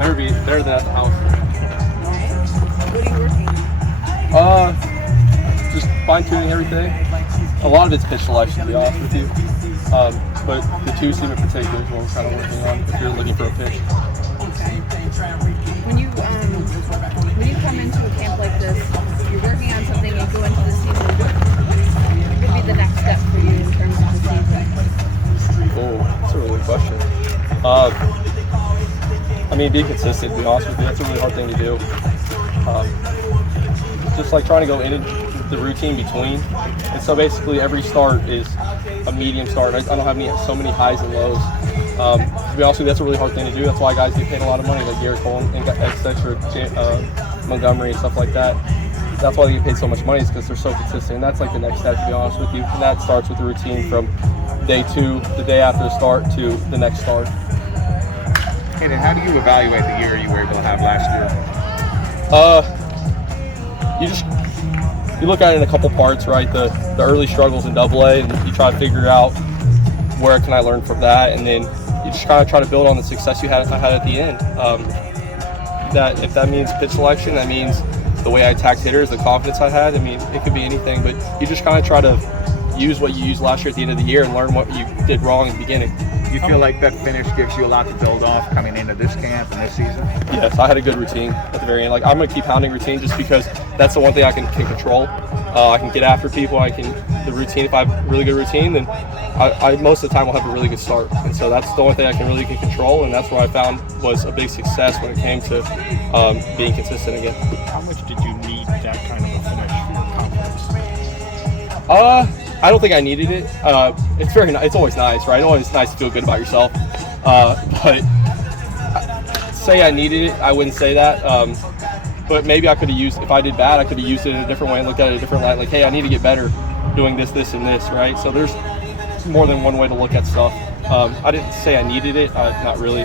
They're at the house. Nice. What are you working on? Just fine tuning everything. A lot of it's pitch selection, to be honest with you. But the two seam in particular is what we're kind of working on if you're looking for a pitch. Okay. When you come into a camp like this, you're working on something and go into the season. What would be the next step for you in terms of the season? Oh, that's a really good question. I mean, be consistent, to be honest with you. That's a really hard thing to do. Just like trying to go in the routine between. And so basically every start is a medium start. I don't have so many highs and lows. To be honest with you, that's a really hard thing to do. That's why guys get paid a lot of money, like Garrett Cole and etc. Montgomery and stuff like that. That's why they get paid so much money, is because they're so consistent. And that's like the next step, to be honest with you. And that starts with the routine from day 2, the day after the start, to the next start. And then how do you evaluate the year you were able to have last year? You look at it in a couple parts, right? The early struggles in AA, and you try to figure out where can I learn from that, and then you just kind of try to build on the success I had at the end. That if that means pitch selection, that means the way I attacked hitters, the confidence I had. I mean, it could be anything, but you just kind of try to use what you used last year at the end of the year and learn what you did wrong in the beginning. You feel like that finish gives you a lot to build off coming into this camp and this season? Yes, I had a good routine at the very end. Like, I'm going to keep pounding routine just because that's the one thing I can control. I can get after people. The routine, if I have a really good routine, then I most of the time will have a really good start. And so that's the only thing I can really control, and that's what I found was a big success when it came to being consistent again. How much did you need that kind of a finish for your confidence? I don't think I needed it. It's always nice, right? It's always nice to feel good about yourself. But say I needed it, I wouldn't say that. But maybe I could have used, if I did bad, I could have used it in a different way and looked at it a different light. Like, hey, I need to get better doing this, this, and this, right? So there's more than one way to look at stuff. I didn't say I needed it, not really.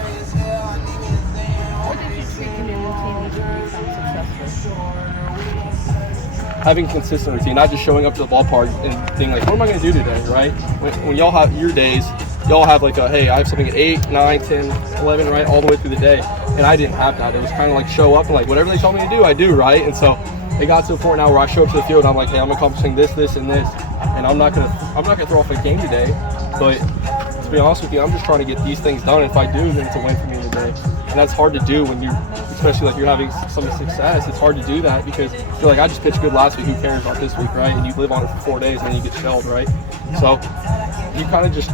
What did you tweak in your routine to become successful? Having consistent routine, not just showing up to the ballpark and being like, what am I going to do today, right? When y'all have your days, y'all have like hey, I have something at 8, 9, 10, 11, right, all the way through the day. And I didn't have that. It was kind of like show up and like whatever they told me to do, I do, right? And so it got to a point now where I show up to the field and I'm like, hey, I'm accomplishing this, this, and this. And I'm not gonna throw off a game today. But to be honest with you, I'm just trying to get these things done. If I do, then it's a win for me today. And that's hard to do when especially like you're having some success. It's hard to do that because you're like, I just pitched good last week, who cares about this week, right? And you live on it for 4 days and then you get shelled, right? So you kind of just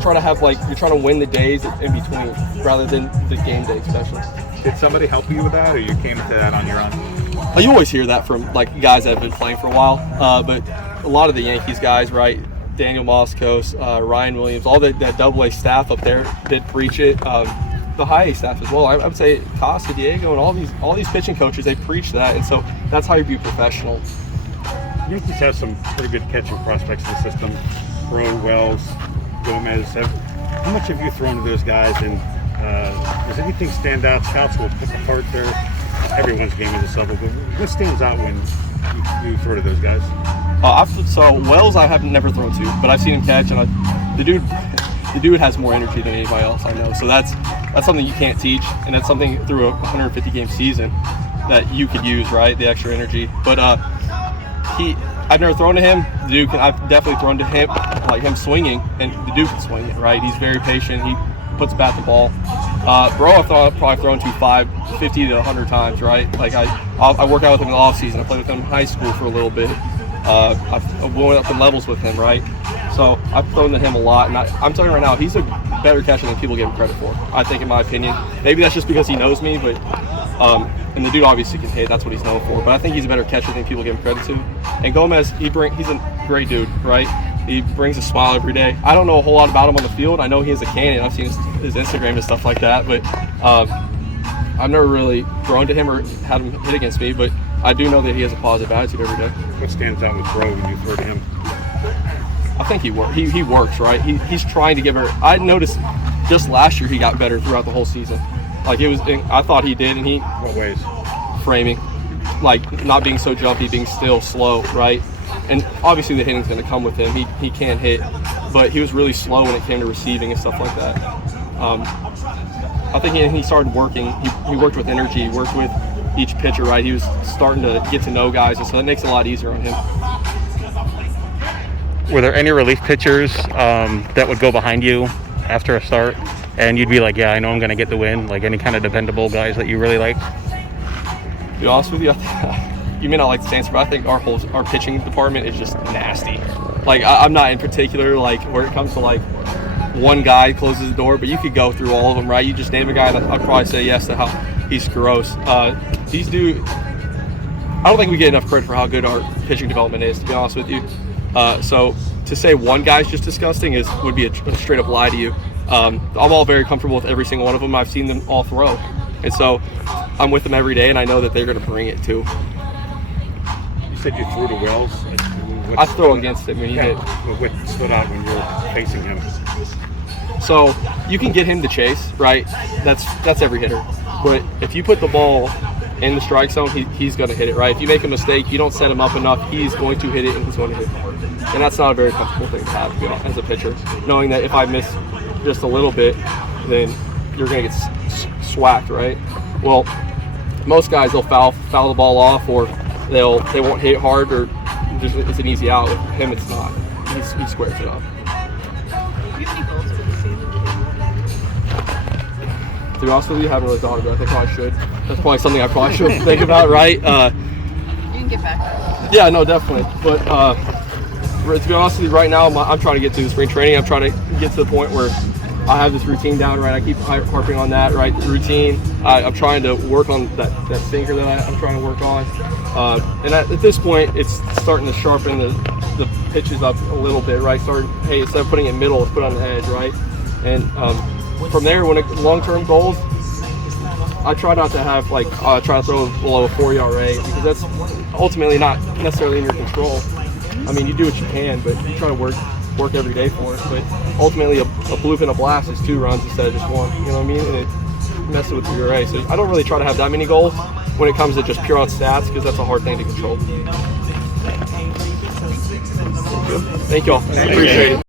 try to have you're trying to win the days in between rather than the game day especially. Did somebody help you with that, or you came into that on your own? You always hear that from guys that have been playing for a while, but a lot of the Yankees guys, right? Daniel Moskos, Ryan Williams, all that AA staff up there did preach it. The high A staff as well. I would say Costa, Diego, and all these pitching coaches, they preach that, and so that's how you be professional. Yankees have some pretty good catching prospects in the system. Bro, Wells, Gomez. How much have you thrown to those guys, and does anything stand out? Scouts will pick apart everyone's game is a subtle, but what stands out when you throw to those guys? So Wells I have never thrown to, but I've seen him catch, and the dude has more energy than anybody else I know. So that's something you can't teach, and it's something through a 150 game season that you could use, right? The extra energy. But I've never thrown to him. I've definitely thrown to him, like him swinging, and the dude can swing it, right? He's very patient. He puts bat the ball. Bro, I've probably thrown to 50 to 100 times, right? Like I work out with him in the off season. I played with him in high school for a little bit. I've went up in levels with him, right? So I've thrown to him a lot, and I'm telling you right now, he's a better catcher than people give him credit for. I think, in my opinion, maybe that's just because he knows me, but and the dude obviously can hit. That's what he's known for. But I think he's a better catcher than people give him credit to. And Gomez, he's a great dude, right? He brings a smile every day. I don't know a whole lot about him on the field. I know he is a cannon. I've seen his Instagram and stuff like that, but I've never really thrown to him or had him hit against me. But I do know that he has a positive attitude every day. What stands out with Bro when you throw to him? I think he works, right? He's trying to give her. I noticed just last year he got better throughout the whole season. Like I thought he did, and What ways? Framing, like not being so jumpy, being still slow, right? And obviously the hitting's going to come with him. He can hit, but he was really slow when it came to receiving and stuff like that. I think he started working. He worked with energy. He worked with each pitcher, right? He was starting to get to know guys, and so that makes it a lot easier on him. Were there any relief pitchers that would go behind you after a start, and you'd be like, yeah, I know I'm going to get the win? Like any kind of dependable guys that you really like? To be honest with you, you may not like this answer, but I think our pitching department is just nasty. Like I'm not in particular like where it comes to like one guy closes the door, but you could go through all of them, right? You just name a guy, and I'd probably say yes to how he's gross. These dudes, I don't think we get enough credit for how good our pitching development is, to be honest with you. So to say one guy's just disgusting would be a straight up lie to you. I'm all very comfortable with every single one of them. I've seen them all throw, and so I'm with them every day, and I know that they're going to bring it too. You said you threw to Wells. I throw against him when he hit. What stood out when you're facing him? So you can get him to chase, right? That's every hitter. But if you put the ball in the strike zone, he's going to hit it, right? If you make a mistake, you don't set him up enough, he's going to hit it, and he's going to hit hard. And that's not a very comfortable thing to have, you know, as a pitcher, knowing that if I miss just a little bit, then you're going to get swacked, right? Well, most guys, they'll foul the ball off, or they won't hit hard, or it's an easy out. With him, it's not. He squares it up. Do you have any goals for the season? To be honest with you, I haven't really thought about it. I probably should. That's probably something I probably should think about, right? You can get back. Yeah, no, definitely. But to be honest with you, right now, I'm trying to get through the spring training. I'm trying to get to the point where I have this routine down, right? I keep harping on that, right? The routine. I'm trying to work on that sinker that I'm trying to work on. And at this point, it's starting to sharpen the pitches up a little bit, right? Hey, instead of putting it middle, let's put it on the edge, right? And from there, when long-term goals, I try not to have try to throw below a 4 ERA, because that's ultimately not necessarily in your control. I mean, you do what you can, but you try to work every day for it. But ultimately, a bloop and a blast is 2 runs instead of just 1. You know what I mean? And it messes with your ERA. So I don't really try to have that many goals when it comes to just pure on stats, because that's a hard thing to control. Thank you all. I appreciate it.